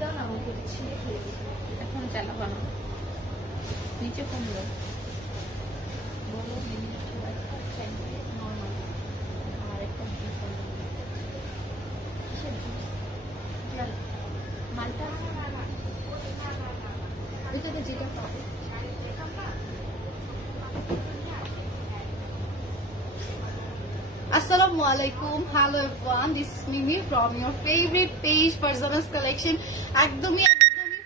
দাও না, আমাকে ছিঁড়ে খেয়ে দিই। এখন চালাবো না, নিচে কমলো বলো নর্মাল। আর একটা মালটা ভিতরে যেটা পাবে। Assalamualaikum, hello everyone, this is Mimi from your favorite page Farzanas Collection. একদমই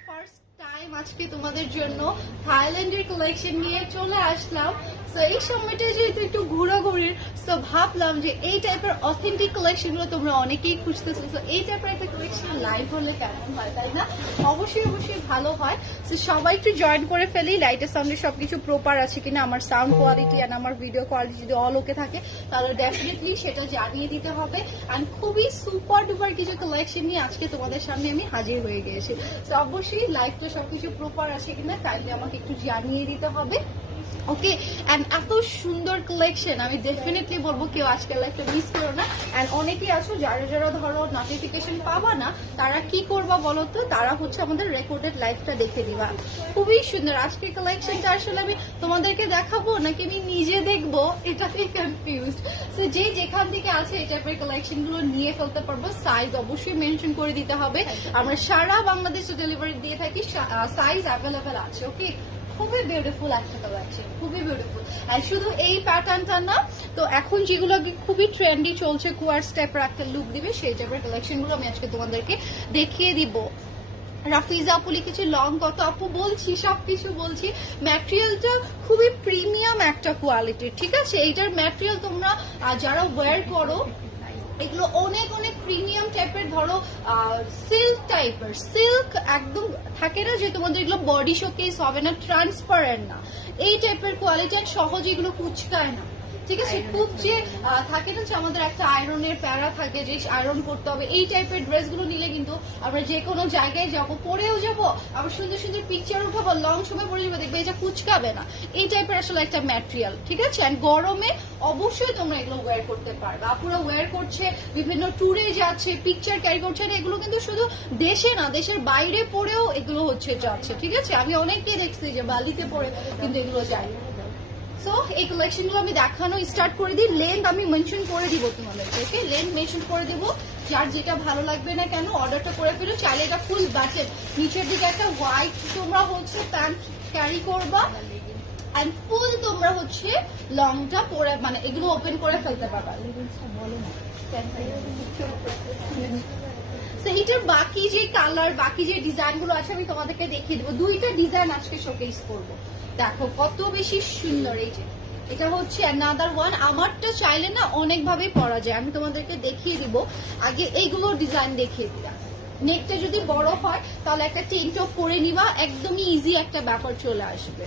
ফার্স্ট টাইম আজকে তোমাদের জন্য থাইল্যান্ডের কালেকশন নিয়ে চলে আসলাম। সো এই সময়টা যেহেতু একটু ঘোরাঘুরির, সো ভাবলাম যে এই টাইপের অথেন্টিক কালেকশন গুলো তোমরা অনেকেই খুঁজতেছো। সো এই টাইপের একটা কালেকশন লাইভ হলে কেমন হয়, তাই না? অবশ্যই অবশ্যই ভালো হয়। সো সবাই একটু জয়েন করে ফেলি। লাইটের সাউন্ডে সবকিছু প্রপার আছে কিনা, আমার সাউন্ড কোয়ালিটি আর আমার ভিডিও কোয়ালিটি যদি অল ওকে থাকে তাহলে ডেফিনেটলি সেটা জানিয়ে দিতে হবে। অ্যান্ড খুবই সুপার ডুপার কিছু কালেকশন নিয়ে আজকে তোমাদের সামনে আমি হাজির হয়ে গিয়েছি। তো অবশ্যই লাইভ তো সবকিছু প্রপার আছে কিনা তাইলে আমাকে একটু জানিয়ে দিতে হবে। ওকে, অ্যান্ড এত সুন্দর কালেকশন আমি ডেফিনেটলি বলবো কেউ আজকাল একটা মিস করো না। অ্যান্ড অনেকেই আছো যারা যারা ধরো নোটিফিকেশন পাবা না, তারা কি করবা বলো তো, তারা হচ্ছে আমাদের রেকর্ডেড লাইভটা দেখে দিবা। খুবই সুন্দর আজকের কালেকশনটা। আসলে আমি তোমাদেরকে দেখাবো নাকি আমি নিজে দেখবো, এটাতেই কনফিউজড। তো যে যেখান থেকে আছে এই টাইপের কালেকশন গুলো নিয়ে ফেলতে পারবো। সাইজ অবশ্যই মেনশন করে দিতে হবে, আমরা সারা বাংলাদেশে ডেলিভারি দিয়ে থাকি, সাইজ অ্যাভেলেবেল আছে। ওকে, খুবই বিউটিফুল একটা কালেকশন, খুবই বিউটিফুল। আর শুধু এই প্যাটার্নটা না, তো এখন যেগুলো খুবই ট্রেন্ডি চলছে, কোয়ার্টজ টাইপের একটা লুক দিবে, সেই টাইপের কালেকশন গুলো আমি আজকে তোমাদেরকে দেখিয়ে দিব। রাফিজা আপু লিখেছে লং কত, আপু বলছি সবকিছু বলছি। ম্যাটেরিয়ালটা খুবই প্রিমিয়াম একটা কোয়ালিটির, ঠিক আছে? এইটার ম্যাটেরিয়াল তোমরা যারা ওয়্যার করো এগুলো অনেক অনেক প্রিমিয়াম টাইপের, ধরো সিল্ক টাইপের, সিল্ক একদম থাকে না যে তোমাদের এগুলো বডি শোকেস হবে না, ট্রান্সপারেন্ট না, এই টাইপের কোয়ালিটি। সহজে এগুলো কুচকায় না, ঠিক আছে? খুব যে থাকে না যে আমাদের একটা আয়রনের প্যারা থাকে যে আয়রন করতে হবে, এই টাইপের ড্রেসগুলো নিলে কিন্তু আমরা যে কোনো জায়গায় যাবো, পরেও যাবো, আবার সুন্দর সুন্দর পিকচার উঠাবো, লং সময় পরে যাবো, দেখবে এটা কুচকাবে না। এই টাইপের আসলে একটা ম্যাটেরিয়াল, ঠিক আছে? অ্যান্ড গরমে অবশ্যই তোমরা এগুলো ওয়্যার করতে পারবে। আপুরা ওয়্যার করছে, বিভিন্ন ট্যুরে যাচ্ছে, পিকচার ক্যারি করছে, এগুলো কিন্তু শুধু দেশে না, দেশের বাইরে পরেও এগুলো হচ্ছে যাচ্ছে, ঠিক আছে? আমি অনেককে দেখছি যে বালিতে পরে কিন্তু এগুলো যায়। সো এই কালেকশন গুলো আমি দেখানো স্টার্ট করে দিই। লেন্থ আমি মেনশন করে দিব তোমাদেরকে, ওকে? লেন্থ মেনশন করে দিব, যার যেটা ভালো লাগবে না কেন অর্ডারটা করে ফেলো। চাইলে এটা ফুল বাজেট, নিচের দিকে একটা হোয়াইট তোমরা হচ্ছে প্যান্ট ক্যারি করবা, এন্ড ফুল তোমরা হচ্ছে লংটা পরে মানে এগুলো ওপেন করে ফেলতে পারবা। বলো না এইটার বাকি যে কালার, বাকি যে ডিজাইন গুলো আছে আমি তোমাদেরকে দেখিয়ে দেবো। দুইটা ডিজাইন আজকে শোকেস করবো, দেখো কত বেশি সুন্দর। এই যে এটা হচ্ছে অ্যানাদার ওয়ান, আমারটা চাইলে না অনেক ভাবেই পরা যায়, আমি তোমাদেরকে দেখিয়ে দিব। আগে এইগুলো ডিজাইন দেখিয়ে দিলাম। নেকটা যদি বড় হয় তাহলে একটা টেন টপ পরে নিবা, একদমই ইজি একটা ব্যাপার চলে আসবে।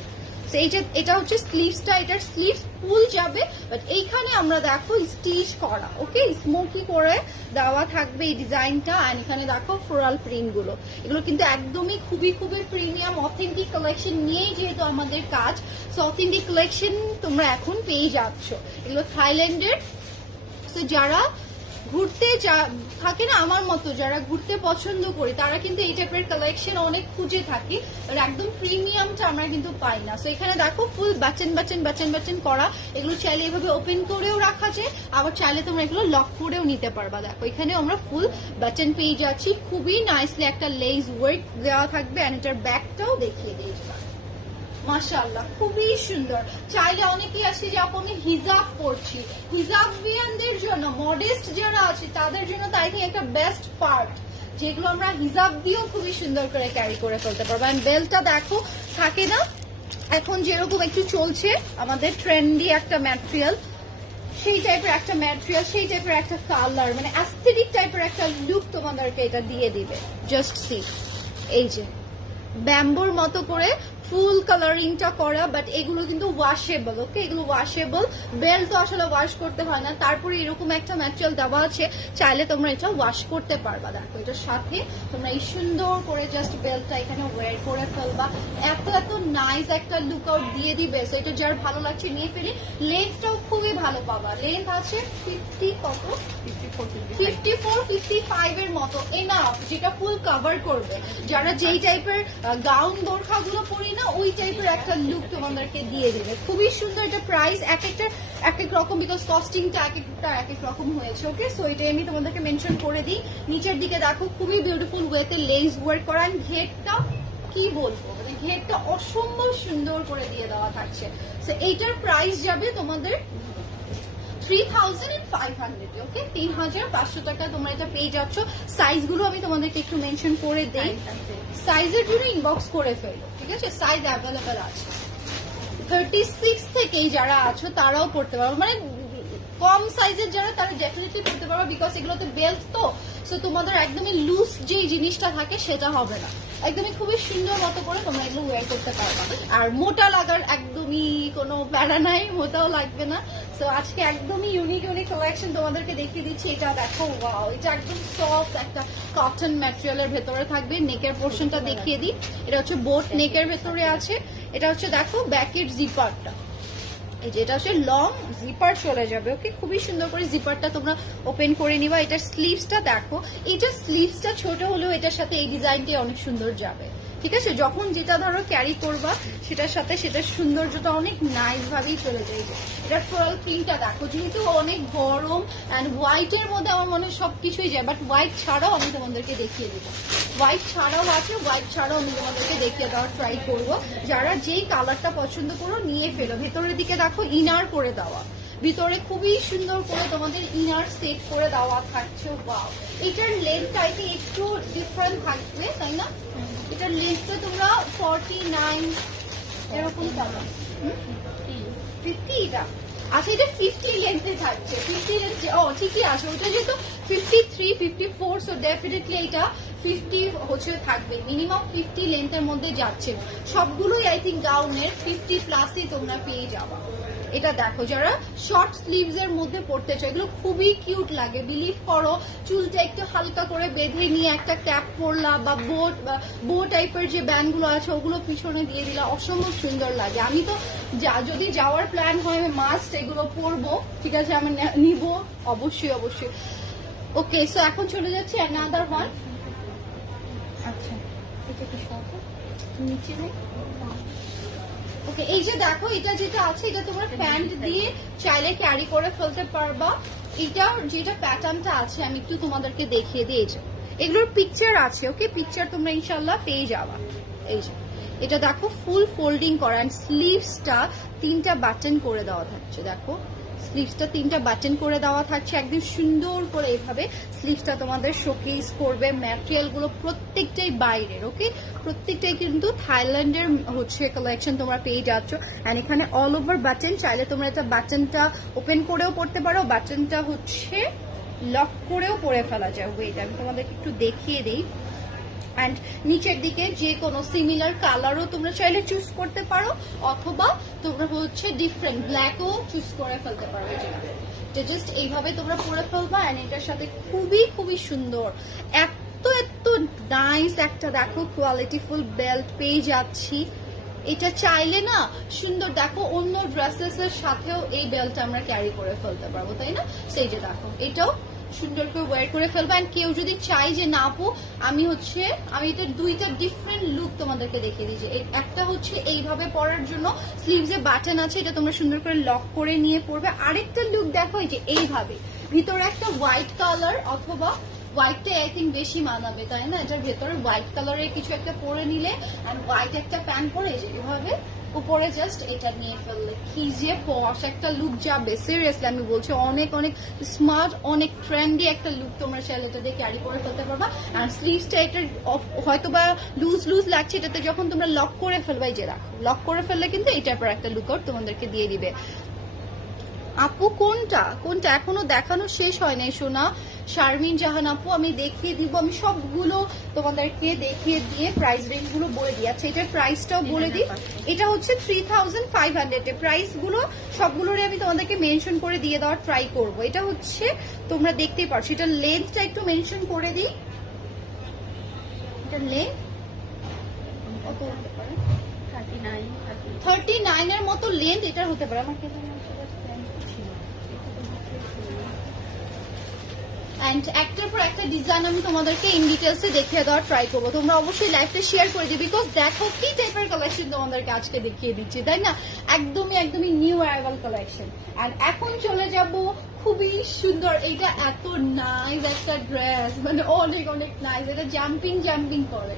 এটা হচ্ছে স্লিভসটা, এটার স্লিভস ফুল যাবে, বাট এইখানে আমরা দেখো স্টিচ করা, ওকে, স্মোকি করে দেওয়া থাকবে এই ডিজাইনটা। আর এখানে দেখো ফ্লোরাল প্রিন্ট গুলো, এগুলো কিন্তু একদমই খুবই খুবই প্রিমিয়াম অথেন্টিক কালেকশন নিয়েই যেহেতু আমাদের কাজ। সো অথেন্টিক কালেকশন তোমরা এখন পেয়ে যাচ্ছ, এগুলো থাইল্যান্ডের। সো যারা ঘুরতে থাকে না আমার মতো, যারা ঘুরতে পছন্দ করি, তারা কিন্তু এই টাইপের কালেকশন অনেক খুঁজে থাকি, আর একদম প্রিমিয়ামটা আমরা কিন্তু পাই না। সো এখানে দেখো ফুল বাচন বাচন বাচন বাচন করা, এগুলো চাইলে এভাবে ওপেন করেও রাখা যায়, আবার চাইলে তোমরা এগুলো লক করেও নিতে পারবা। দেখো এখানে আমরা ফুল বাচন পেয়ে যাচ্ছি, খুবই নাইসলি একটা লেস ওয়ার্ক দেওয়া থাকবে। আর এটার ব্যাকটাও দেখিয়ে দিয়েছি, মাশাআল্লাহ খুবই সুন্দর। চাইলে অনেকেই আছে যে আপু আমি হিজাব পরছি, হিজাবিয়ানদের জন্য, মডেস্ট যারা আছে তাদের জন্য তো আই থিঙ্ক একটা বেস্ট পার্ট, যেগুলো আমরা হিজাব দিয়েও খুবই সুন্দর করে ক্যারি করে ফেলতে পারবো। এন্ড বেল্টটা দেখো থাকে না এখন যেরকম একটু চলছে আমাদের ট্রেন্ডি একটা ম্যাটেরিয়াল, সেই টাইপের একটা ম্যাটেরিয়াল, সেই টাইপের একটা কালার, মানে অ্যাস্থেটিক টাইপের একটা লুক তোমাদেরকে এটা দিয়ে দিবে। জাস্ট সি, এই যে ব্যাম্বোর মতো করে ফুল কালারিংটা করা, বাট এগুলো কিন্তু ওয়াশেবল, ওকে? এগুলো ওয়াশেবল, বেল্ট তো আসলে ওয়াশ করতে হয় না। তারপরে এরকম একটা ম্যাটেরিয়াল দেওয়া আছে, চাইলে তোমরা এটা ওয়াশ করতে পারবা। দেখো এটার সাথে তোমরা এই সুন্দর করে জাস্ট বেল্টটা এখানে ওয়্যার করে ফেলবা, এত এত নাইস একটা লুক আউট দিয়ে দিবে। সো এটা যার ভালো লাগছে নিয়ে ফেলি। লেন্থটাও খুবই ভালো পাবা, লেন্থ আছে 50 কত 54 55 এর মতো। মতো এনাফ, যেটা ফুল কভার করবে। যারা যেই টাইপের গাউন বোরখা গুলো পরি না, ওই টাইপের একটা লুক তোমাদেরকে দিয়ে দেবে। খুবই সুন্দর। এটা প্রাইস এক এক রকম, বিকজ কস্টিংটা এক এক রকম হয়েছে। ওকে, সো এটাই আমি তোমাদেরকে মেনশন করে দিই। নিচের দিকে দেখো খুবই বিউটিফুল ওয়েতে লেস ওয়ার্ক করা, ঘেরটা কি বলবো, মানে ঘেরটা অসম্ভব সুন্দর করে দিয়ে দেওয়া থাকছে। সো এইটার প্রাইস যাবে তোমাদের 3500। ওকে, 3500 টাকা তোমরা এটা পেয়ে যাচ্ছ। সাইজ গুলো আমি তোমাদেরকে একটু মেনশন করে দেই, সাইজের জন্য ইনবক্স করে ফেলো, ঠিক আছে? সাইজ অ্যাভেলেবেল আছে। 36 থেকেই যারা আছো তারাও পড়তে পারো, মানে কম সাইজের যারা তারা ডেফিনেটলি পড়তে পারো, বিকজ এগুলোতে বেল্ট তো, সো তোমাদের একদমই লুজ যেই জিনিসটা থাকে সেটা হবে না। একদমই খুবই সুন্দর মতো করে তোমরা এগুলো ওয়্যার করতে পারবা। আর মোটা লাগার একদমই কোনো প্যারা নাই, মোটাও লাগবে না। সো আজকে একদমই ইউনিক কালেকশন তোমাদেরকে দেখিয়ে দিচ্ছি। এটা দেখো, ওয়াও, এটা একদম সফট একটা কটন ম্যাটেরিয়ালের ভেতরে থাকবে। নেকের পোর্শনটা দেখিয়ে দিই, এটা হচ্ছে বোট নেকের ভেতরে আছে। এটা হচ্ছে দেখো ব্যাকের জিপারটা, এই যে এটা হচ্ছে লং জিপার চলে যাবে। ওকে, খুবই সুন্দর করে জিপারটা তোমরা ওপেন করে নিবা। এটার স্লিভসটা দেখো, এটা স্লিভসটা ছোট হলেও এটার সাথে এই ডিজাইনটি অনেক সুন্দর যাবে, ঠিক আছে? যখন যেটা ধরো ক্যারি করবা সেটার সাথে সেটার সৌন্দর্যটা অনেক নাইস ভাবেই চলে যায়। এটার ফ্লোরাল প্রিন্টটা দেখো, যেহেতু অনেক গরম অ্যান্ড হোয়াইটের মধ্যে আমার মনে হয় সবকিছুই যায়, বাট হোয়াইট ছাড়াও আমি তোমাদেরকে দেখিয়ে দেবো। হোয়াইট ছাড়াও আছে, হোয়াইট ছাড়াও আমি তোমাদেরকে দেখিয়ে দেওয়ার ট্রাই করবো। যারা যেই কালারটা পছন্দ করো নিয়ে ফেলো। ভেতরের দিকে দেখো ইনার করে দেওয়া, ভিতরে খুবই সুন্দর করে তোমাদের ইনার সেট করে দেওয়া থাকছে। ওয়াও, এটার লেন্থটা আই থিংক একটু ডিফারেন্ট থাকবে, তাই না? এটার লেন্থটা তোমরা 49 এরকম পাবা। 50 এটা, আচ্ছা এটা 50 লেন্থে থাকছে। 50 লেন্থ, ও ঠিকই আছে, ওটা যেহেতু 53, 54, সো ডেফিনেটলি এটা 50 হচ্ছে থাকবে। মিনিমাম 50 লেন্থের মধ্যে যাচ্ছে সবগুলোই। আই থিঙ্ক গাউনের 50 প্লাসই তোমরা পেয়ে যাবা। এটা দেখো, যারা শর্ট স্লিভস এর মধ্যে পড়তে চাও, এগুলো খুবই কিউট লাগে। বিলিভ করো, চুলটা একটু হালকা করে বেঁধে নিয়ে একটা ক্যাপ পরলা, বা বো টাইপের যে ব্যান্ড গুলো আছে ওগুলো পিছনে দিয়ে দিলা, অসম্ভব সুন্দর লাগে। আমি তো যদি যাওয়ার প্ল্যান হয় আমি মাস্ট এগুলো পরবো, ঠিক আছে? আমি নিব অবশ্যই। ওকে, সো এখন চলে যাচ্ছে অ্যানাদার ওয়ান। আচ্ছা, এটা কি শর্ট নিচে নেই? ওকে, এই যে দেখো, এটা যেটা আছে এটা তোমরা প্যান্ট দিয়ে চাইলে ক্যারি করে ফেলতে পারবা। এটার যেটা প্যাটার্নটা আছে আমি একটু তোমাদেরকে দেখিয়ে দিয়েছি। এগুলোর পিকচার আছে, ওকে, পিকচার তোমরা ইনশাল্লাহ পেয়ে যাবা। এই যে এটা দেখো ফুল ফোল্ডিং করা, স্লিভসটা 3টা বাটন করে দেওয়া থাকছে। দেখো স্লিভসটা 3টা বাটন করে দেওয়া থাকছে, একদম সুন্দর করে এইভাবে স্লিভসটা তোমাদের শোকেস করবে। ম্যাটেরিয়াল গুলো প্রত্যেকটাই বাইরের, ওকে, প্রত্যেকটাই কিন্তু থাইল্যান্ডের হচ্ছে কালেকশন তোমরা পেয়ে যাচ্ছ। এন্ড এখানে অল ওভার বাটন, চাইলে তোমরা এটা বাটনটা ওপেন করেও পড়তে পারো, বাটনটা হচ্ছে লক করেও পরে ফেলা যায়। ওয়েট, আমি তোমাদেরকে একটু দেখিয়ে দিই। অ্যান্ড নিচের দিকে যে কোনো সিমিলার কালারও তোমরা চাইলে চুজ করতে পারো, অথবা তোমরা হচ্ছে ডিফারেন্ট ব্ল্যাকও চুজ করে ফেলতে পারো। এটা জাস্ট এইভাবে তোমরা পরে ফেলবা। অ্যান্ড এটার সাথে খুবই সুন্দর, এত নাইস একটা দেখো কোয়ালিটিফুল বেল্ট পেয়ে যাচ্ছি। এটা চাইলে না সুন্দর দেখো অন্য ড্রেসেস এর সাথেও এই বেল্টটা আমরা ক্যারি করে ফেলতে পারবো, তাই না? সেই যে দেখো, এটাও সুন্দর করে ওয়্যার করে ফেলবো। এন্ড কেউ যদি চাই যে না আপু আমি এটা 2টা ডিফারেন্ট লুক তোমাদেরকে দেখিয়ে দিয়েছি। একটা হচ্ছে এইভাবে পরার জন্য স্লিভসে বাটন আছে, এটা তোমরা সুন্দর করে লক করে নিয়ে পরবে। আরেকটা লুক দেখো, এই যে এইভাবে ভিতরে একটা হোয়াইট কালার, অথবা হোয়াইটটা আই থিঙ্ক বেশি মানাবে, তাই না? এটার ভেতরে হোয়াইট কালারের কিছু একটা পরে নিলে, আর হোয়াইট একটা প্যান্ট পরে যে এভাবে উপরে জাস্ট এটা নিয়ে ফেললে কি যে পশ একটা লুক যাবে। সিরিয়াসলি আমি বলছি, অনেক স্মার্ট, অনেক ট্রেন্ডি একটা লুক তোমরা চাইলে এটা দিয়ে ক্যারি করে ফেলতে পারবা। আর স্লিভসটা এটা হয়তো বা লুজ লাগছে, এটাতে যখন তোমরা লক করে ফেলবা, এই যে রাখো, লক করে ফেললে কিন্তু এটার পর একটা লুক আউট তোমাদেরকে দিয়ে দিবে। আপু কোনটা এখনো দেখানো শেষ হয় নাই সোনা। শারমিন জাহান আপু, আমি দেখিয়ে দিব, আমি সবগুলো তোমাদেরকে দেখিয়ে দিয়ে প্রাইস রেঞ্জ গুলো বলে দিই। আচ্ছা, এটার প্রাইসটাও বলে দিই। এটা হচ্ছে 3500 এর প্রাইস গুলো সবগুলোরে আমি তোমাদেরকে মেনশন করে দিয়ে দেওয়ার ট্রাই করবো। এটা হচ্ছে তোমরা দেখতেই পাচ্ছ, এটার লেন্থটা একটু মেনশন করে দিই। এটার লেন্থ কত হতে পারে? 39 এর মতো লেন্থ এটার হতে পারে। আমার এন্ড একটার পর একটা ডিজাইন আমি তোমাদেরকে ইন ডিটেলসে দেখিয়ে দেওয়ার ট্রাই করবো। তোমরা অবশ্যই লাইভটা শেয়ার করে দিবে, বিকজ দেখো কি টাইপের কালেকশন তোমাদেরকে আজকে দেখিয়ে দিচ্ছি, তাই না? একদমই নিউ অ্যারাইভাল কালেকশন। আর এখন চলে যাব খুবই সুন্দর, এইটা এত নাইস একটা ড্রেস, মানে অনেক নাইস। এটা জাম্পিং করে,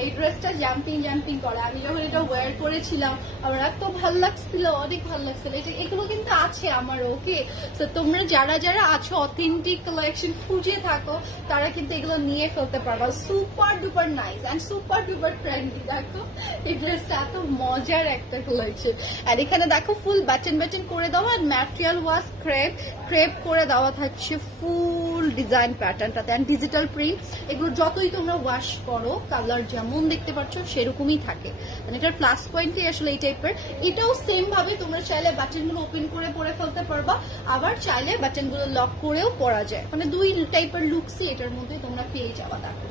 এই ড্রেসটা জাম্পিং করে। আমি যখন এটা ওয়্যার করেছিলাম আমার এত ভালো লাগছিল, অনেক ভালো লাগছিল। এগুলো কিন্তু আছে আমার, ওকে? তো তোমরা যারা আছো অথেন্টিক কালেকশন খুঁজে থাকো, তারা কিন্তু এগুলো নিয়ে ফেলতে পারবা। Super duper nice and super duper trendy. দেখো এই ড্রেসটা এত মজার একটা কালেকশন। আর এখানে দেখো ফুল বাটন করে দেওয়া, আর ম্যাটেরিয়াল ওয়াজ ক্রেপ করে দেওয়া থাকছে ফুল ডিজাইন প্যাটার্নটাতে, অ্যান্ড ডিজিটাল প্রিন্ট। এগুলো যতই তোমরা ওয়াশ করো কালার যেমন দেখতে পাচ্ছ সেরকমই থাকে, মানে এটার প্লাস পয়েন্টই আসলে এই টাইপের। এটাও সেম ভাবে তোমরা চাইলে বাটনগুলো ওপেন করে পরে ফেলতে পারবা, আবার চাইলে বাটনগুলো লক করেও পরা যায়, মানে দুই টাইপের লুকসই এটার মধ্যে তোমরা পেয়ে যাবা। দেখো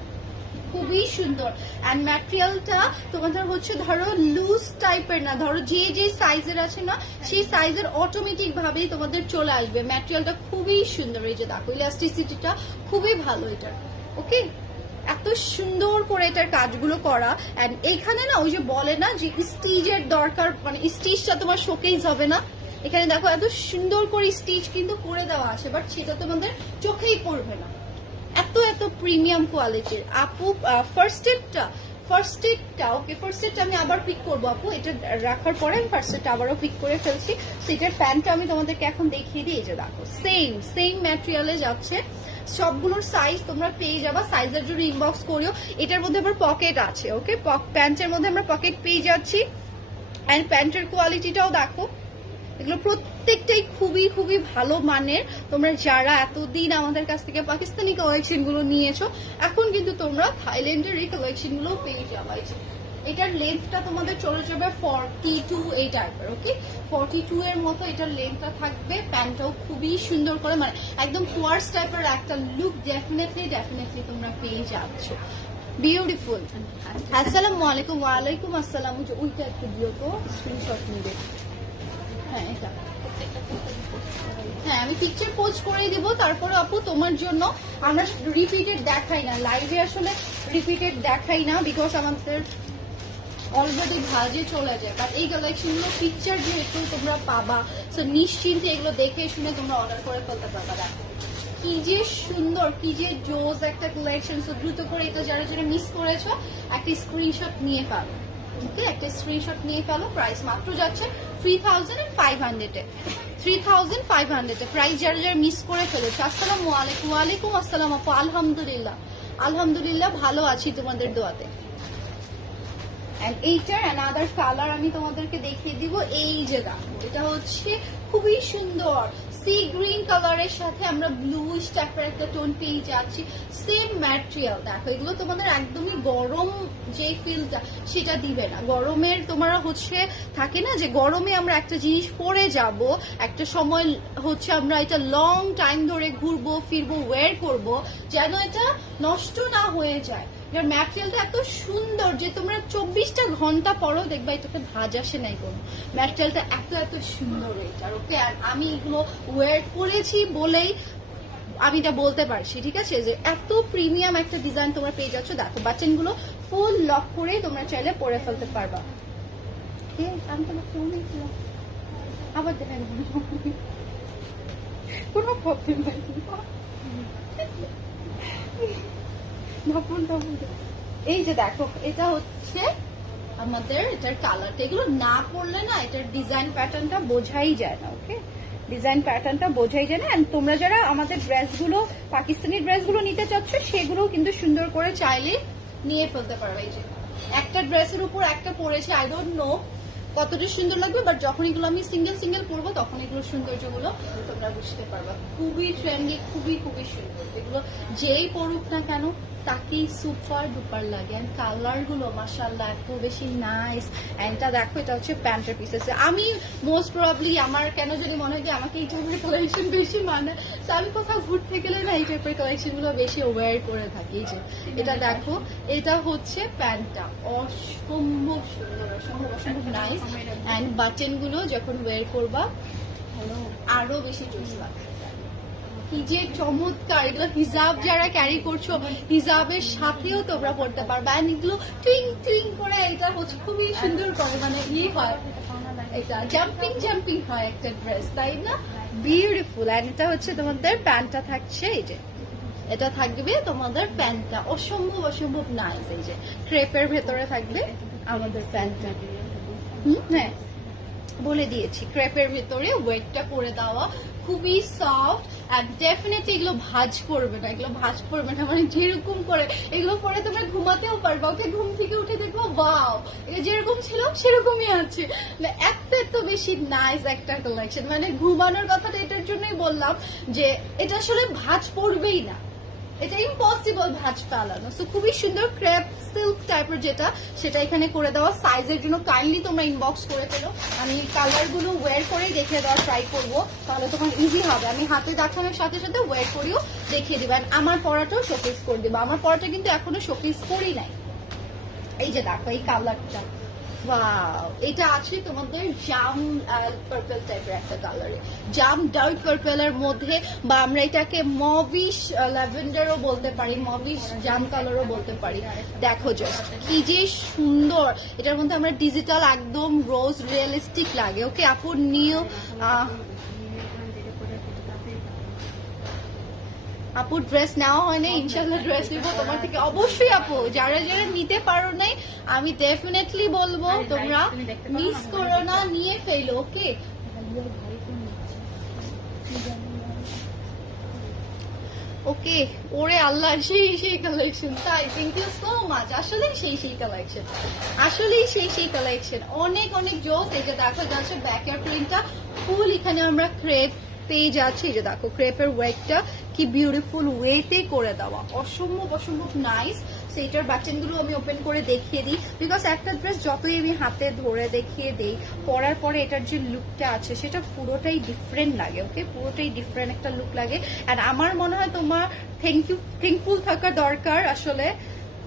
খুবই সুন্দর। অ্যান্ড ম্যাটেরিয়ালটা তোমাদের হচ্ছে ধরো লুজ টাইপের না, ধরো যে সাইজের আছে না সেই সাইজের অটোমেটিক ভাবেই তোমাদের চলে আসবে। ম্যাটেরিয়ালটা খুবই সুন্দর, এই যে দেখো ইলাস্টিসিটিটা খুবই ভালো এটার, ওকে? এত সুন্দর করে এটার কাজগুলো করা। এন্ড এখানে না ওই যে বলে না যে স্টিচের দরকার, মানে স্টিচটা তোমার শোকেস হবে না, এখানে দেখো এত সুন্দর করে স্টিচ কিন্তু করে দেওয়া আছে, বাট সেটা তোমাদের চোখেই পড়বে না, এত প্রিমিয়াম কোয়ালিটির। আপু ফার্স্ট এডটা ওকে, ফার্স্ট এডটা আমি আবার পিক করবো আপু, এটা রাখার পরে আমি ফার্স্ট এডটা আবারও পিক করে ফেলছি। সেটার প্যান্টটা আমি তোমাদেরকে এখন দেখিয়ে দিই, এই যে দেখো সেম ম্যাটেরিয়ালে যাচ্ছে, সবগুলোর সাইজ তোমরা পেয়ে যাবা। সাইজের জন্য ইনবক্স করিও। এটার মধ্যে আবার পকেট আছে, ওকে? প্যান্টের মধ্যে আমরা পকেট পেয়ে যাচ্ছি। এন্ড প্যান্টের কোয়ালিটিটাও দেখো, এগুলো প্রত্যেকটাই খুবই ভালো মানের। তোমরা যারা এতদিন আমাদের কাছ থেকে পাকিস্তানি কালেকশন গুলো নিয়েছো, এখন কিন্তু তোমরা থাইল্যান্ডের এই কালেকশন গুলো পেয়ে যাবা। এটার লেন্থটা তোমাদের চলে যাবে 42 এই টাইপের, ওকে? 42 এর মতো এটার লেন্থটা থাকবে। প্যান্টটাও খুবই সুন্দর করে, মানে একদম কোয়ার্স টাইপের একটা লুক ডেফিনেটলি তোমরা পেয়ে যাচ্ছ। বিউটিফুল। আসসালামু আলাইকুম। ওয়ালাইকুম আসসালাম। ওইটা একটু দিও তো, স্ক্রিনশট নিবে। হ্যাঁ এটা, হ্যাঁ আমি পিকচার পোস্ট করে দিব। তারপরে আপু তোমার জন্য আমরা রিপিটেড দেখাই না লাইভে, আসলে রিপিটেড দেখাই না, বিকজ আমাদের অলরেডি ভাজে চলে যায়। বাট এই কালেকশনগুলো পিকচার যেহেতু তোমরা পাবা, সো নিশ্চিন্তে এগুলো দেখে শুনে তোমরা অর্ডার করে ফেলতে পারবা। দেখো কি যে সুন্দর, কি যে জোস একটা কালেকশন। সো দ্রুত করে এটা যারা মিস করেছো একটা স্ক্রিনশট নিয়ে ফেলো, ওকে? একটা স্ক্রিনশট নিয়ে ফেলো। প্রাইস মাত্র যাচ্ছে 3500 3500 প্রাইস যারা মিস করে ফেলেছে। আসসালামু আলাইকুম। ওয়ালাইকুম আসসালাম আপু। আলহামদুলিল্লাহ ভালো আছি তোমাদের দোয়াতে। এইটার অ্যানাদার কালার আমি তোমাদেরকে দেখিয়ে দিব। এই যে দেখো, এটা হচ্ছে খুবই সুন্দর সি গ্রিন কালারের সাথে আমরা ব্লু টাইপের একটা টোন পেয়ে যাচ্ছি। Same material. দেখো এগুলো তোমাদের একদমই গরম যে ফিলটা সেটা দিবে না। গরমের তোমরা হচ্ছে থাকে না যে গরমে আমরা একটা জিনিস পরে যাব, একটা সময় হচ্ছে আমরা এটা লং টাইম ধরে ঘুরবো ফিরবো ওয়্যার করব, যেন এটা নষ্ট না হয়ে যায়। এর ম্যাটেরিয়ালটা এত সুন্দর যে তোমরা 24টা ঘন্টা পরও দেখবা এটাতে ভাঁজ আসে নাই কোনো। ম্যাটেরিয়ালটা এত সুন্দর এটার, ওকে? আর আমি এগুলো ওয়্যার করেছি বলেই আমি এটা বলতে পারছি, ঠিক আছে? যে এত প্রিমিয়াম একটা ডিজাইন তোমরা পেয়ে যাচ্ছ। দেখো বাটন গুলো ফুল লক করে তোমরা চাইলে পরে ফেলতে পারবা। আমি তোমার ফোনে আবার দেখেন কোনো প্রবলেম নাই। এই যে দেখো, এটা হচ্ছে আমাদের এটার কালারটা। এগুলো না পড়লে না এটার ডিজাইন প্যাটার্নটা বোঝাই যায় না, ওকে? ডিজাইন প্যাটার্নটা বোঝাই যায় না। এন্ড তোমরা যারা আমাদের ড্রেসগুলো পাকিস্তানি ড্রেসগুলো নিতে চাচ্ছ, সেগুলো কিন্তু সুন্দর করে চাইলে নিয়ে ফেলতে পারবে। এই যে একটা ড্রেসের উপর একটা পরেছে, আই ডোন্ট নো কতটা সুন্দর লাগবে, বাট যখন এগুলো আমি সিঙ্গেল পরবো তখন এগুলো সৌন্দর্যগুলো তোমরা বুঝতে পারবা। খুবই ট্রেন্ডি, খুবই সুন্দর। এগুলো যেই পরুক না কেন তাকেই সুপার ডুপার লাগে। এন্ড কালার গুলো মাশাআল্লাহ এত বেশি নাইস। এন্ড এটা দেখো, এটা হচ্ছে প্যান্টের পিসেস। আমি মোস্ট প্রবাবলি আমার কেন যদি মনে হয় যে আমাকে এই টাইপের কালেকশন বেশি মানে, আমি কোথাও ঘুরতে গেলে না এই টাইপের কালেকশন গুলো বেশি ওয়্যার করে থাকি। এই যে এটা দেখো, এটা হচ্ছে প্যান্টটা, অসম্ভব সুন্দর, অসম্ভব নাইস। এন্ড বাটন গুলো যখন ওয়্যার করবা আরো বেশি জোস লাগবে। কি যে চমৎকার, এগুলো হিজাব যারা ক্যারি করছো হিজাবের সাথেও তোমরা পড়তে পারবে। অ্যান্ড এগুলো টুইং টুইং করে এটা হচ্ছে খুবই সুন্দর করে মানে হয়, এটা জাম্পিং জাম্পিং হয় একটা ড্রেস, তাই না? বিউটিফুল। অ্যান্ড এটা হচ্ছে তোমাদের প্যান্টটা থাকছে, এই যে এটা থাকবে তোমাদের প্যান্টটা অসম্ভব অসম্ভব নাইস। এই যে ক্রেপের ভেতরে থাকবে আমাদের প্যান্টটা। হ্যাঁ বলে দিয়েছি, ক্রেপের ভেতরে ওয়েটটা করে দেওয়া, খুবই সফট। আর ডেফিনেটলি এগুলো ভাঁজ করবে না, এগুলো ভাঁজ করবে না, মানে যেরকম করে এগুলো পরে তোমরা ঘুমাতেও পারবা। ওকে ঘুম থেকে উঠে দেখবো ওয়াও যেরকম ছিল সেরকমই আছে। এত এত বেশি নাইস একটা কালেকশন, মানে ঘুমানোর কথাটা এটার জন্যই বললাম যে এটা আসলে ভাঁজ পড়বেই না, এটা ইম্পসিবল ভাঁজ পালানো। সো খুবই সুন্দর ক্রেপ সিল্ক টাইপের যেটা, সেটা এখানে করে দেওয়া। সাইজের জন্য কাইন্ডলি তোমরা ইনবক্স করে ফেলো, আমি কালার গুলো ওয়্যার করে দেখিয়ে দেওয়ার ট্রাই করবো, তাহলে তোমার ইজি হবে। আমি হাতে দেখানোর সাথে সাথে ওয়্যার করেও দেখিয়ে দিবা। আমার পরাটাও শোকেস করে দিবা। আমার পরাটা কিন্তু এখনো শোকেস করি নাই। এই যে দেখো এই কালারটা, ওয়াও, এটা আছে তোমাদের জাম পার্পল টাইপের একটা কালারে, জাম ডার্ক পার্পলের মধ্যে, বা আমরা এটাকে মভিশ ল্যাভেন্ডারও বলতে পারি, মভিশ জাম কালারও বলতে পারি। দেখো জাস্ট কি যে সুন্দর, এটার মধ্যে আমরা ডিজিটাল একদম রোজ রিয়েলিস্টিক লাগে। ওকে আপু নিউ আপু ড্রেস নেওয়া হয় না, ইনশাল্লাহ ড্রেস নিবো তোমার থেকে অবশ্যই। আপু যারা যারা নিতে পারো নাই আমি ডেফিনেটলি বলবো তোমরা মিস করো না, নিয়ে ফেলো। ওকে ওকে ওরে আল্লাহ, সেই সেই কালেকশন, তাই থ্যাংক ইউ সো মাচ। আসলে সেই সেই কালেকশন, আসলেই সেই সেই কালেকশন, অনেক অনেক জোস। এটা দেখো যাচ্ছে ব্যাকের প্রিন্টটা ফুল, এখানে আমরা ক্রেপ পেয়ে যাচ্ছি। এই যে দেখো ক্রেপের ওয়েটটা কি বিউটিফুল ওয়েতে করে দেওয়া, অসম্ভব অসম্ভব নাইস। সেইটার বাটন গুলো আমি ওপেন করে দেখিয়ে দিই, বিকজ একটা ড্রেস যতই আমি হাতে ধরে দেখিয়ে দিই, পরার পরে এটার যে লুকটা আছে সেটা পুরোটাই ডিফারেন্ট লাগে। ওকে পুরোটাই ডিফারেন্ট একটা লুক লাগে। আর আমার মনে হয় তোমার থ্যাঙ্কফুল থাকা দরকার আসলে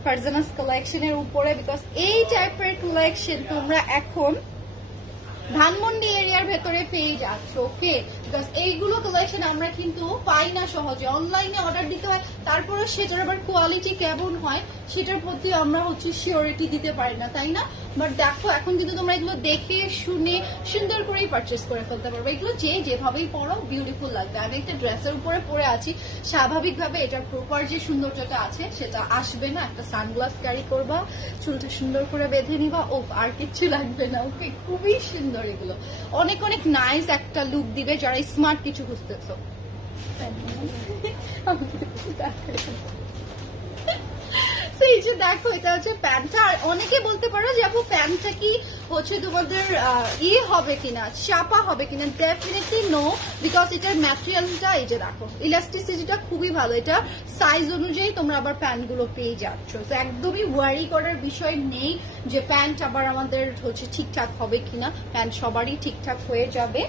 ফারজানাস কালেকশনের উপরে, বিকজ এই টাইপের কালেকশন তোমরা এখন ধানমন্ডি এরিয়ার ভেতরে পেয়ে যাচ্ছ। ওকে বিকজ এইগুলো কালেকশন আমরা কিন্তু পাই না সহজে, অনলাইনে অর্ডার দিতে হয়, তারপরে সেটার আবার কোয়ালিটি কেমন হয় সেটার প্রতি আমরা হচ্ছে সিওরিটি দিতে পারি না, তাই না? বাট দেখো এখন কিন্তু তোমরা এগুলো দেখে শুনে সুন্দর করেই পারচেস করে ফেলতে পারবে। এগুলো যে যেভাবেই পরো বিউটিফুল লাগবে। আমি একটা ড্রেসের উপরে পরে আছি, স্বাভাবিকভাবে এটার প্রপার যে সৌন্দর্যটা আছে সেটা আসবে না। একটা সানগ্লাস ক্যারি করবা, চুলটা সুন্দর করে বেঁধে নিবা, ও আর কিচ্ছু লাগবে না। ওকে খুবই সুন্দর, এগুলো অনেক অনেক নাইস একটা লুক দিবে যারা স্মার্ট কিছু খুঁজতেছো। এই যে দেখো এটা হচ্ছে প্যান্টটা। আর অনেকে বলতে পারো যে আপু প্যান্টটা কি হচ্ছে তোমাদের ইয়ে হবে কিনা, চাপা হবে কিনা? ডেফিনেটলি নো, বিকজ এটার ম্যাটেরিয়ালটা এই যে দেখো ইলাস্টিসিটিটা খুবই ভালো। এটা সাইজ অনুযায়ী তোমরা আবার প্যান্ট গুলো পেয়ে যাচ্ছ, তো একদমই ওয়ারি করার বিষয় নেই যে প্যান্ট আবার আমাদের হচ্ছে ঠিকঠাক হবে কিনা। প্যান্ট সবারই ঠিকঠাক হয়ে যাবে।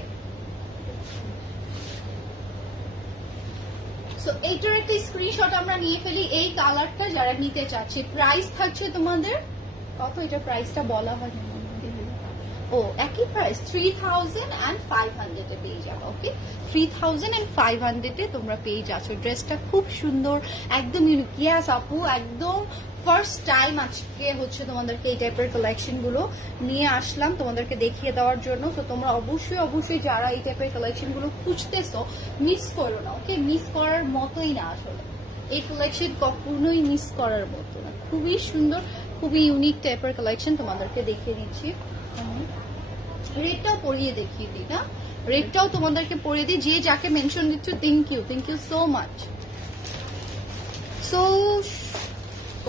সো এইটার একটা স্ক্রিনশট আমরা নিয়ে ফেলি, এই কালারটা যারা নিতে চাচ্ছে। প্রাইস থাকছে তোমাদের কত, এটা প্রাইসটা বলা হয়নি, ও একই প্রাইস 3500 এ পেয়ে যাবে। ওকে 3500 এ তোমরা পেয়ে যাচ্ছ। ড্রেসটা খুব সুন্দর, একদম ইউনিক। ইয়াস আপু একদম ফার্স্ট টাইম আজকে হচ্ছে তোমাদেরকে এই টাইপের কালেকশন গুলো নিয়ে আসলাম তোমাদেরকে দেখিয়ে দেওয়ার জন্য। তো তোমরা অবশ্যই অবশ্যই যারা এই টাইপের কালেকশন গুলো খুঁজতেছো মিস করো না। ওকে মিস করার মতোই না, আসলে এই কালেকশন কখনোই মিস করার মতো না। খুবই সুন্দর, খুবই ইউনিক টাইপের কালেকশন তোমাদেরকে দেখিয়ে দিচ্ছি। রেডটাও পরিয়ে দেখিয়ে দিই না, রেডটাও তোমাদেরকে পরিয়ে দিই। যে যাকে মেনশন দিচ্ছ thank you so much. So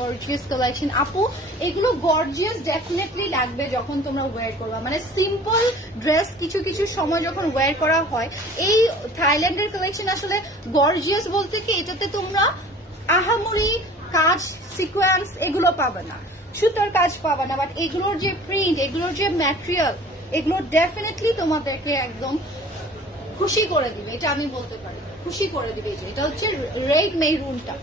gorgeous collection আপু, এগুলো গর্জিয়াস ডেফিনেটলি লাগবে যখন তোমরা ওয়্যার করবা। মানে সিম্পল ড্রেস কিছু কিছু সময় যখন ওয়্যার করা হয়, এই থাইল্যান্ডের কালেকশন আসলে গর্জিয়াস বলতে কি এটাতে তোমরা আহামরি কাজ সিকোয়েন্স এগুলো পাবে না, সুতার কাজ পাবে না, বাট এগুলোর যে প্রিন্ট, এগুলোর যে ম্যাটেরিয়াল, এগুলো ডেফিনেটলি তোমাদেরকে একদম খুশি করে দিবে। এটা আমি বলতে পারি, খুশি করে দিবে। এটা হচ্ছে রেড মেরুনটা,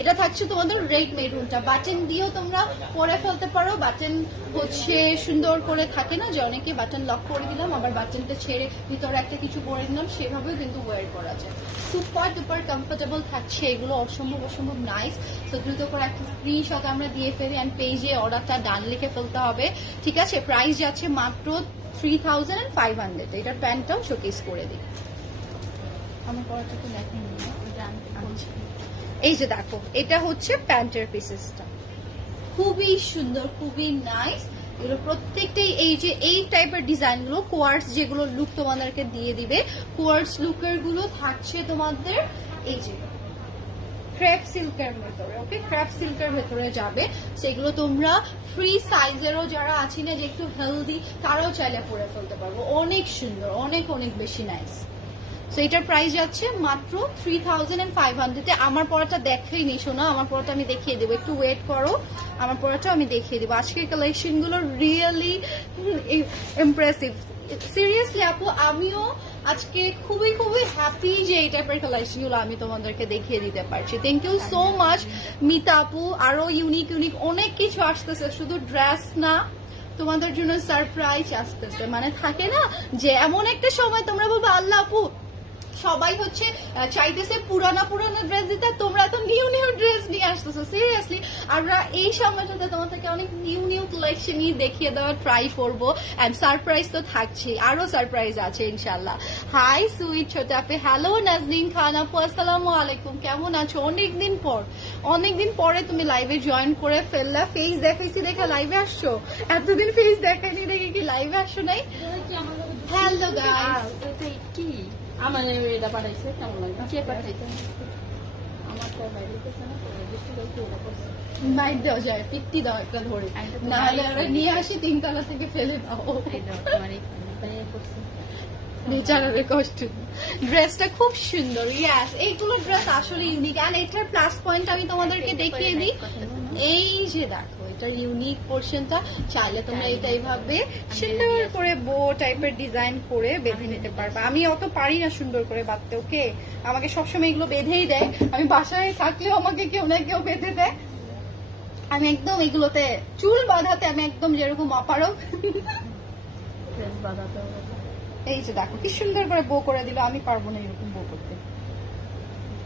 এটা থাকছে তোমাদের রেড মেরুনটা, বাটন দিয়েও তোমরা পরে ফেলতে পারো। বাটন হচ্ছে সুন্দর করে থাকে না যে অনেকে বাটন লক করে দিলাম আবার বাটনটা ছেড়ে ভিতরে একটা কিছু পরে দিলাম, সেভাবেও কিন্তু ওয়্যার করা যায়। সুপার ডুপার কমফোর্টেবল থাকছে এগুলো, অসম্ভব অসম্ভব নাইস। তো দ্রুত করে একটা স্ক্রিনশট আমরা দিয়ে ফেলি অ্যান্ড পেজে অর্ডারটা ডান লিখে ফেলতে হবে, ঠিক আছে? প্রাইস যাচ্ছে মাত্র 3500। এটার প্যান্টটাও শোকেস করে দিই। আমার পরাটা তো দেখেনি, এই যে দেখো এটা হচ্ছে প্যান্টের পিসেসটা, খুবই সুন্দর, খুবই নাইস। এগুলো প্রত্যেকটাই এই যে এই টাইপের ডিজাইন গুলো কোয়ার্টস যেগুলো লুক তোমাদেরকে দিয়ে দিবে, কোয়ার্টস লুকের গুলো থাকছে তোমাদের এই যে ক্রেপ সিল্কের ভেতরে। ওকে, ক্রেপ সিল্কের ভেতরে যাবে, সেগুলো তোমরা ফ্রি সাইজেরও যারা আছি না যে একটু হেলদি তারাও চাইলে পরে ফেলতে পারবো। অনেক সুন্দর, অনেক অনেক বেশি নাইস। সো এটার প্রাইস যাচ্ছে মাত্র 3500। আমার পরাটা দেখেই নি শোনা, আমার পরাটা আমি দেখিয়ে দেবো, একটু ওয়েট করো, আমার পরাটা আমি দেখিয়ে দেবো। আজকের কালেকশন গুলো রিয়েলি ইমপ্রেসিভ, সিরিয়াসলি আপু আমিও আজকে খুবই খুবই হ্যাপি যে এই টাইপের কালেকশন গুলো আমি তোমাদেরকে দেখিয়ে দিতে পারছি। Thank you so much Mita আপু। আরো ইউনিক ইউনিক অনেক কিছু আসতেছে, শুধু ড্রেস না, তোমাদের জন্য সারপ্রাইজ আসতেছে। মানে থাকে না যে এমন একটা সময় তোমরা বলবো আল্লাহ আপু সবাই হচ্ছে চাইতেছে পুরানা পুরানো ড্রেস দিতে, তোমরা তো নিউ নিউ ড্রেস নিয়ে আসতেছো। সিরিয়াসলি আমরা এই সময়টাতে তোমাদেরকে অনেক নিউ নিউ কালেকশন দেখিয়ে দেওয়ার ট্রাই করবো, এন্ড সারপ্রাইজ তো থাকছেই, আরো সারপ্রাইজ আছে ইনশাল্লাহ। হাই সুইট ছোট আপু, হ্যালো নাজনীন খান আপু, আসসালামু আলাইকুম, কেমন আছো? অনেকদিন পরে তুমি লাইভে জয়েন করে ফেললা। ফেস দেখাইছি দেখে লাইভে আসছো, এতদিন ফেস দেখাইনি দেখে কি লাইভে আসছো নাই? হ্যালো গাইস, কি আমার এটা পাঠাইছে কেমন লাগে? কে পাঠাইছে? আমার তো বাইরে গেছে না, বৃষ্টি হচ্ছে ওটা করছে। বাইর দেওয়া যায়, 50 দাও একটা ধরে, না হলে ওরা নিয়ে আসি 3 তলা থেকে ফেলে দাও। বেচারার কষ্ট। ড্রেসটা খুব সুন্দর, ইয়াস এইগুলো ড্রেস আসলে ইউনিক। আর এটার প্লাস পয়েন্ট আমি তোমাদেরকে দেখিয়ে দিই, এই যে দেখো এটা ইউনিক পোর্শনটা, চাইলে তোমরা এটা এইভাবে সুন্দর করে বো টাইপের ডিজাইন করে বেঁধে নিতে পারবে। আমি অত পারি না সুন্দর করে বাঁধতে, ওকে, আমাকে সবসময় এগুলো বেঁধেই দেয়, আমি বাসায় থাকলেও আমাকে কেউ না কেউ বেঁধে দেয়। আমি একদম এগুলোতে চুল বাঁধাতে আমি একদম যেরকম অপারক। এই যে দেখো কি সুন্দর করে বো করে দিল, আমি পারবো না এরকম বো করতে।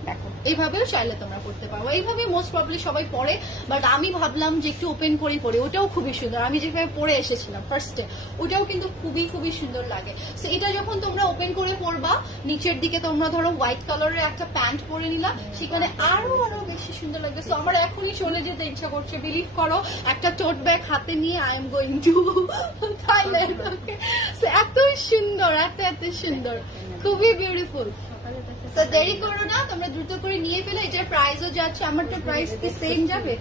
দেখো এইভাবেও চাইলে তোমরা করতে পারো, এইভাবে মোস্ট প্রবলি সবাই পরে, বাট আমি ভাবলাম যে একটু ওপেন করে পরে, ওটাও খুবই সুন্দর। আমি যেভাবে পরে এসেছিলাম ফার্স্টে, ওটাও কিন্তু খুবই খুবই সুন্দর লাগে। সো এটা যখন তোমরা ওপেন করে পরবা, নিচের দিকে তোমরা ধরো হোয়াইট কালারের একটা প্যান্ট পরে নিলা, সেখানে আরো আরো বেশি সুন্দর লাগবে। সো আমার এখনই চলে যেতে ইচ্ছা করছে, বিলিভ করো, একটা টোট ব্যাগ হাতে নিয়ে I am going to Thailand. Okay, so এত সুন্দর, এত এত সুন্দর, খুবই বিউটিফুল। তো দেরি করো না, তোমরা দ্রুত করে নিয়ে ফেলো। এটার প্রাইসও যাচ্ছে, আমার তো প্রাইস কি সেম যাবে,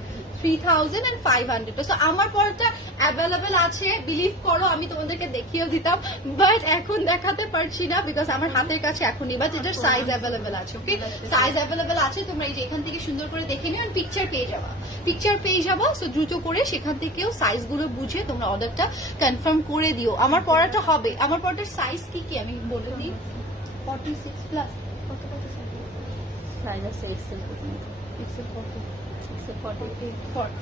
3500। তো আমার পরটা অ্যাভেলেবেল আছে, বিলিভ করো, আমি তোমাদেরকে দেখিয়েও দিতাম, বাট এখন দেখাতে পারছি না বিকজ আমার হাতের কাছে এখন নেই, বাট এটার সাইজ অ্যাভেলেবেল আছে। ওকে, সাইজ অ্যাভেলেবেল আছে, তোমরা এই যে এখান থেকে সুন্দর করে দেখে নিও, পিকচার পেয়ে যাবো। সো দ্রুত করে সেখান থেকেও সাইজ গুলো বুঝে তোমরা অর্ডারটা কনফার্ম করে দিও। আমার পরাটা হবে, আমার পরাটার সাইজ কি কি আমি বলে দিই, 46 প্লাস।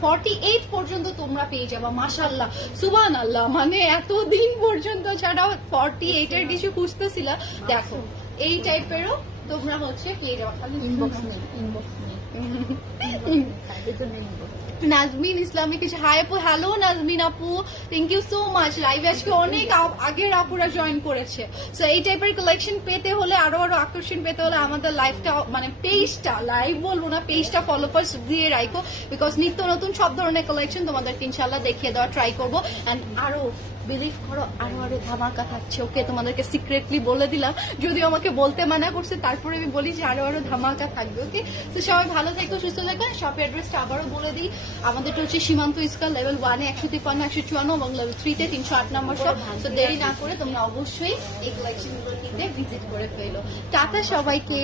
48 পর্যন্ত তোমরা পেয়ে যাবা, মাশাআল্লাহ সুবহানাল্লাহ। মানে এতদিন পর্যন্ত ছাড়াও 48 এর কিছু খুঁজতেছিল, দেখো এই টাইপেরও তোমরা হচ্ছে পেয়ে যাবা। খালি ইনবক্স নেই নাজমিন ইসলামী কিছু হাই আপু, হ্যালো নাজমিন আপু, thank you so much. Live আজকে অনেক আগের আপুরা জয়েন করেছে। সো এই টাইপের কালেকশন পেতে হলে, আরো আরো আকর্ষণ পেতে হলে আমাদের লাইভটা মানে পেজটা, লাইভ বলবো না, পেজটা ফলো দিয়ে রাখো, বিকজ নিত্য নতুন সব ধরনের কালেকশন তোমাদেরকে ইনশাল্লাহ দেখিয়ে দেওয়া ট্রাই করবো। এন্ড আরো বিলিভ করো আরো আরো ধামাকা থাকছে। ওকে, তোমাদেরকে সিক্রেটলি বলে দিলাম, যদিও আমাকে বলতে মানা করছে, তারপরে আমি বলি যে আরো আরো ধামাকা থাকবে। ওকে, তো সবাই ভালো থেকো, সুস্থ থাকবেন। শপের অ্যাড্রেসটা আবারও বলে দিই, আমাদেরটা হচ্ছে সীমান্ত স্কয়ার, লেভেল 1 এ 153 154 এবং লেভেল 3 তে 308 নম্বর শপ। তো দেরি না করে তোমরা অবশ্যই এই কালেকশন গুলো নিতে ভিজিট করে ফেলো। টাটা সবাইকে।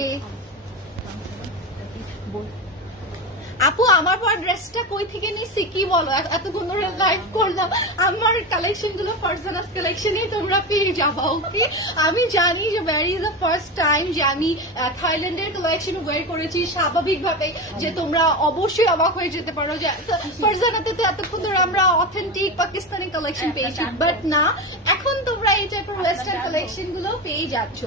আপু আমার পর ড্রেস ড্রেসটা কই থেকে নিছি কি বলো, এতক্ষণ ধরে লাইভ করলাম, আমার কালেকশন গুলো ফারজানাস কালেকশনই তোমরা পেয়ে যাবো। ওকে, আমি জানি যে very is the first time যে আমি থাইল্যান্ডের কালেকশন ওয়্যার করেছি, স্বাভাবিকভাবে যে তোমরা অবশ্যই অবাক হয়ে যেতে পারো যে ফারজানাতে তো এতক্ষণ ধরে আমরা অথেন্টিক পাকিস্তানি কালেকশন পেয়েছি, বাট না, এখন তোমরা এই টাইপের ওয়েস্টার্ন কালেকশন গুলো পেয়ে যাচ্ছ।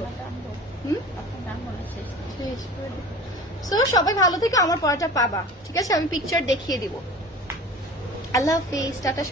সো সবাই ভালো থেকে আমার পড়াটা পাবা, ঠিক আছে? আমি পিকচার দেখিয়ে দিব। আল্লাহ হাফিজ, টাটা।